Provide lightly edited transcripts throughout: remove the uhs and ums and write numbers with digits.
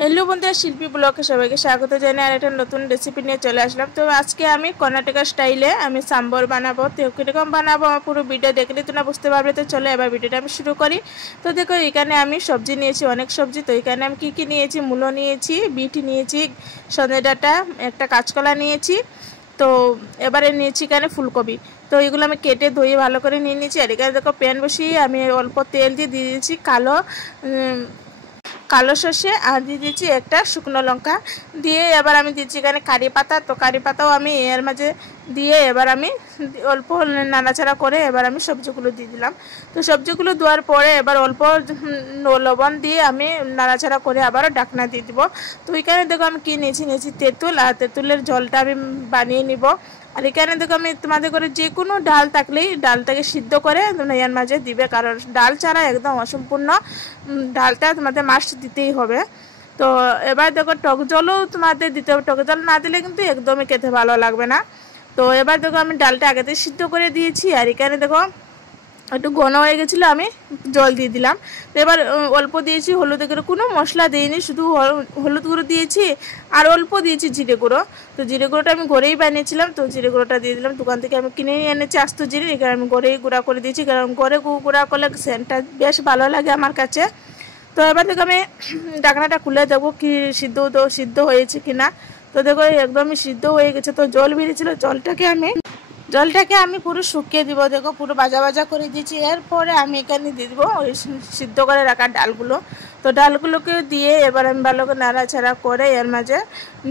Hello বন্ধুরা, শিল্পী ব্লগে সবাইকে স্বাগত জানাই। আর একটা নতুন রেসিপি নিয়ে চলে আসলাম। তো আজকে আমি কর্ণাটকা স্টাইলে আমি সাম্বর বানাবো। তো কীরকম বানাবো আমার পুরো ভিডিও দেখলে তোমরা বুঝতে পারবে। তো চলো এবার ভিডিওটা আমি শুরু করি। তো দেখো এখানে আমি সবজি নিয়েছি, অনেক সবজি। তো এখানে আমি কী কী নিয়েছি, মূলো নিয়েছি, বিট নিয়েছি, সজনে ডাঁটা, একটা কাঁচকলা নিয়েছি। তো এবারে নিয়েছি এখানে ফুলকপি। তো এগুলো আমি কেটে ধুয়ে ভালো করে নিয়ে নিয়েছি। আর এখানে দেখো প্যান বসিয়ে আমি অল্প তেল দিয়ে দিয়েছি কালো সর্ষে, আর দিয়ে দিয়েছি একটা শুকনো লঙ্কা দিয়ে এবার আমি দিচ্ছি এখানে কারি পাতা। তো কারি পাতাও আমি এর মাঝে দিয়ে এবার আমি অল্প নাড়াচাড়া করে এবার আমি সবজিগুলো দিয়ে দিলাম। তো সবজিগুলো দেওয়ার পরে এবার অল্প লবণ দিয়ে আমি নাড়াচাড়া করে আবারও ঢাকনা দিয়ে দিব। তো এখানে দেখো আমি কী নিয়েছি তেঁতুল, আর তেঁতুলের জলটা আমি বানিয়ে নিব। আর এখানে দেখো আমি তোমাদের করে যে কোনো ডাল থাকলেই ডালটাকে সিদ্ধ করে তোমরা এর মাঝে দিবে, কারণ ডাল ছাড়া একদম অসম্পূর্ণ, ডালটা তোমাদের মাস্ট দিতেই হবে। তো এবার দেখো টক জলও তোমাদের দিতে হবে, টক জল না দিলে কিন্তু একদমই খেতে ভালো লাগবে না। তো এবার দেখো আমি ডালটা আগেতে সিদ্ধ করে দিয়েছি। আর এখানে দেখো একটু ঘন হয়ে গেছিলো, আমি জল দিয়ে দিলাম। তো এবার অল্প দিয়েছি হলুদ গুঁড়ো, কোনো মশলা দিইনি, শুধু হলুদ গুঁড়ো দিয়েছি আর অল্প দিয়েছি জিরে গুঁড়ো। তো জিরে গুঁড়োটা আমি ঘরেই বানিয়েছিলাম, তো জিরে গুঁড়োটা দিয়ে দিলাম। দোকান থেকে আমি কিনে এনেছি আস্ত জিরে, এখানে আমি ঘরেই গুঁড়া করে দিয়েছি, কারণ ঘরে গুঁড়া করলে সেন্টটা বেশ ভালো লাগে আমার কাছে। তো এবার দেখো আমি ঢাকনাটা খুলে দেবো কি সিদ্ধ হয়েছে কিনা। তো দেখো একদমই সিদ্ধ হয়ে গেছে। তো জল বেরিয়েছিল, জলটাকে আমি পুরো শুকিয়ে দিব। দেখো পুরো ভাজা করে দিয়েছি। এরপরে আমি এখানে দিয়ে দিব ওই সিদ্ধ করে রাখা ডালগুলো। তো ডালগুলোকে দিয়ে এবার আমি ভালো করে নাড়াচাড়া করে এর মাঝে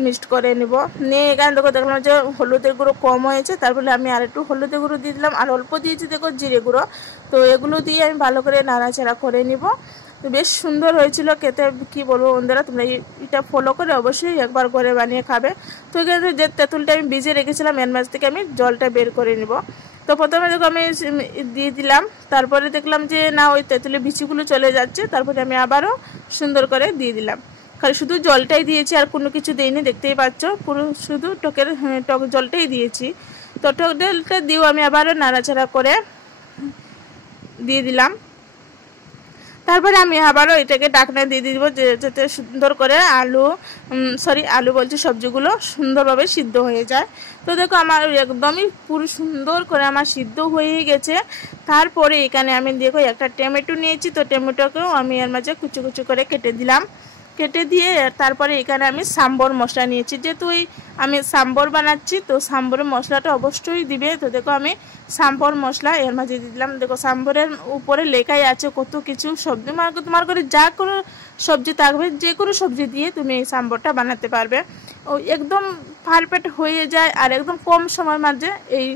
মিক্সড করে নিব। নিয়ে এখানে দেখলাম যে হলুদের গুঁড়ো কম হয়েছে, তারপরে আমি আর একটু হলুদের গুঁড়ো দিয়ে দিলাম, আর অল্প দিয়েছি দেখো জিরে গুঁড়ো। তো এগুলো দিয়ে আমি ভালো করে নাড়াচাড়া করে নিব। তো বেশ সুন্দর হয়েছিল খেতে, কি বলবো বন্ধুরা, তোমরা এটা ফলো করে অবশ্যই একবার করে বানিয়ে খাবে। তো এখানে যে তেঁতুলটা আমি ভিজিয়ে রেখেছিলাম এর মাঝ থেকে আমি জলটা বের করে নিব। তো প্রথমে দেখো আমি দিয়ে দিলাম, তারপরে দেখলাম যে না ওই তেঁতুলের বিচিগুলো চলে যাচ্ছে, তারপরে আমি আবারও সুন্দর করে দিয়ে দিলাম। খালি শুধু জলটাই দিয়েছি, আর কোনো কিছু দিইনি, দেখতেই পাচ্ছ পুরো শুধু টক জলটাই দিয়েছি। তো টক জলটা দিয়েও আমি আবারও নাড়াচাড়া করে দিয়ে দিলাম। তারপরে আমি আবারও এটাকে ঢাকনা দিয়ে দিব, যাতে সুন্দর করে আলু বলছি সবজিগুলো সুন্দরভাবে সিদ্ধ হয়ে যায়। তো দেখো আমার একদমই পুরো সুন্দর করে আমার সিদ্ধ হয়ে গেছে। তারপরে এখানে আমি দেখো একটা টমেটো নিয়েছি, তো টমেটোকেও আমি এর মাঝে কুচু করে কেটে দিয়ে তারপরে এখানে আমি সাম্বর মশলা নিয়েছি, যেহেতু আমি সাম্বর বানাচ্ছি, তো সাম্বরের মশলাটা অবশ্যই দিবে। তো দেখো আমি সাম্বর মশলা এর মাঝে দিয়ে দিলাম। দেখো সাম্বরের উপরে লেখাই আছে কত কিছু সবজি, তোমার করে যা কোনো সবজি থাকবে যে কোনো সবজি দিয়ে তুমি এই সাম্বরটা বানাতে পারবে। একদম পারফেক্ট হয়ে যায়, আর একদম কম সময়ের মাঝে এই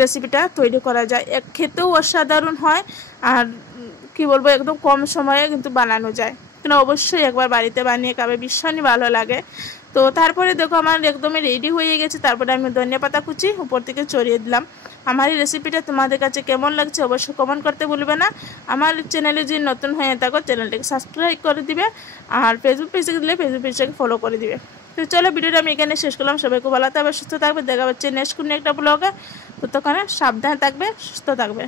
রেসিপিটা তৈরি করা যায়, খেতেও অসাধারণ হয়। আর কি বলবো, একদম কম সময়ে কিন্তু বানানো যায়। অবশ্যই একবার বাড়িতে বানিয়ে খাবে, ভীষণই ভালো লাগে। তো তারপরে দেখো আমার একদমই রেডি হয়ে গেছে। তারপরে আমি ধনিয়া পাতা কুচি উপর থেকে ছড়িয়ে দিলাম। আমার এই রেসিপিটা তোমাদের কাছে কেমন লাগছে অবশ্যই কমেন্ট করতে ভুলবে না। আমার চ্যানেলে যদি নতুন হয়ে থাকো চ্যানেলটাকে সাবস্ক্রাইব করে দিবে, আর ফেসবুক পেজে দিলে ফেসবুক পেজটাকে ফলো করে দিবে। তো চলো ভিডিওটা আমি এখানে শেষ করলাম। সবাই খুব ভালো থাকবে, সুস্থ থাকবে, দেখা হচ্ছে নেক্সট কোনো একটা ব্লগে। ততক্ষণে সাবধানে থাকবে, সুস্থ থাকবে।